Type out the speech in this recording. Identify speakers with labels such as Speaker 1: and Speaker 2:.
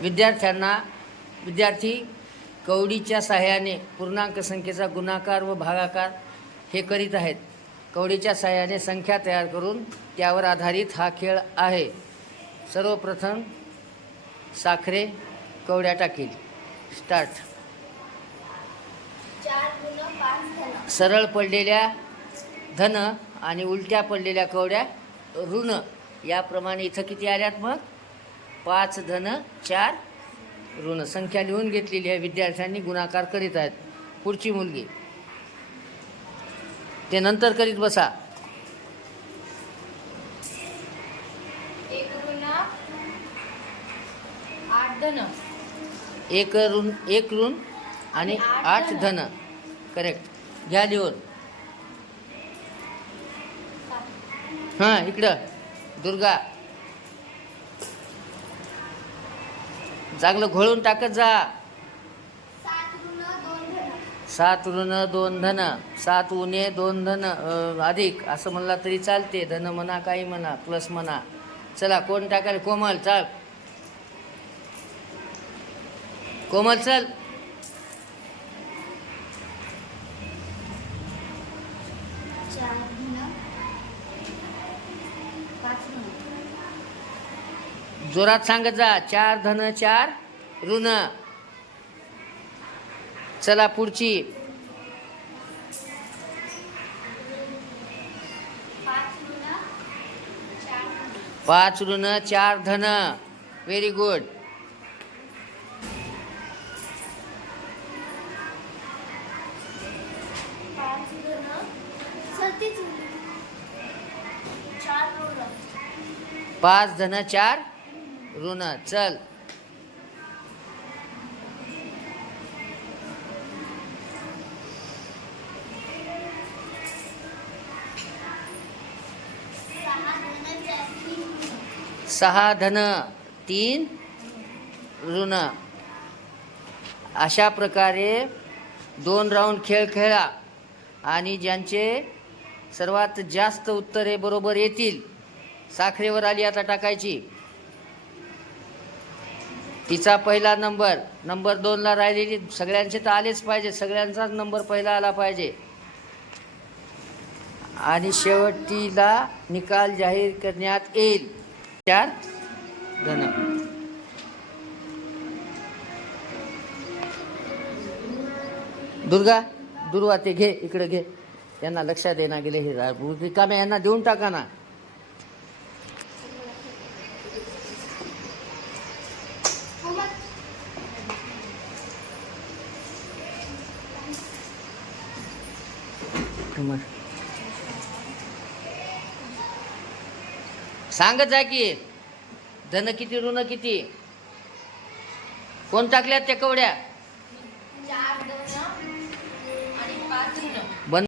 Speaker 1: विद्यार्थ्यांना विद्यार्थी कवडीच्या सहाय्याने पूर्णांक संख्येचा गुणाकार व भागाकार हे करीत आहेत. कवडीच्या सहाय्याने संख्या तयार करून त्यावर आधारित हा खेळ आहे. सर्वप्रथम साखरे कवड्या टाकील. स्टार्ट. सरळ पडलेल्या धन आणि उलट्या पडलेल्या कवड्या ऋण याप्रमाणे इथं किती आल्यात मग? पाच धन चार ऋण. संख्या लिहून घेतलेली आहे. विद्यार्थ्यांनी गुणाकार करीत आहेत. पुढची मुलगी. ते नंतर करीत बसा.
Speaker 2: एक ऋण
Speaker 1: एक ऋण आणि
Speaker 2: आठ. धन.
Speaker 1: करेक्ट घ्या लिहून. हां इकडं. दुर्गा. चांगलं घोळून टाकत जा.
Speaker 2: सात ऋण दोन धन.
Speaker 1: सात उणे दोन धन. अधिक. असं म्हणला तरी चालते. धन म्हणा काही म्हणा प्लस म्हणा. चला कोण टाकाल? कोमल चाल. कोमल चल
Speaker 2: चार धन पाच ऋण
Speaker 1: जोरात सांगत जा. चार धन चार ऋण. चला पुढची.
Speaker 2: पाच ऋण चार धन.
Speaker 1: व्हेरी गुड
Speaker 2: पाच
Speaker 1: धन चार रुना चल.
Speaker 2: सहा धन तीन
Speaker 1: सहा धन तीन ऋण अशा प्रकारे दोन राऊंड खेळ खेळा. आणि ज्यांचे सर्वात जास्त उत्तरे बरोबर येतील साखरेवर आली आता टाकायची. तिचा पहिला नंबर नंबर दोनला राहिलेली सगळ्यांचे तर आलेच पाहिजे सगळ्यांचाच नंबर पहिला आला पाहिजे. आणि शेवटीला निकाल जाहीर करण्यात येईल. चार धन. दुर्गा दुर्वा ते घे इकडे घे. यांना लक्षात देना गेले हे रा- रिकामे यांना देऊन टाका ना. कस्टमर. सांगत जा की धन किती ऋण किती? कोण टाकल्या त्या कवड्या? बंद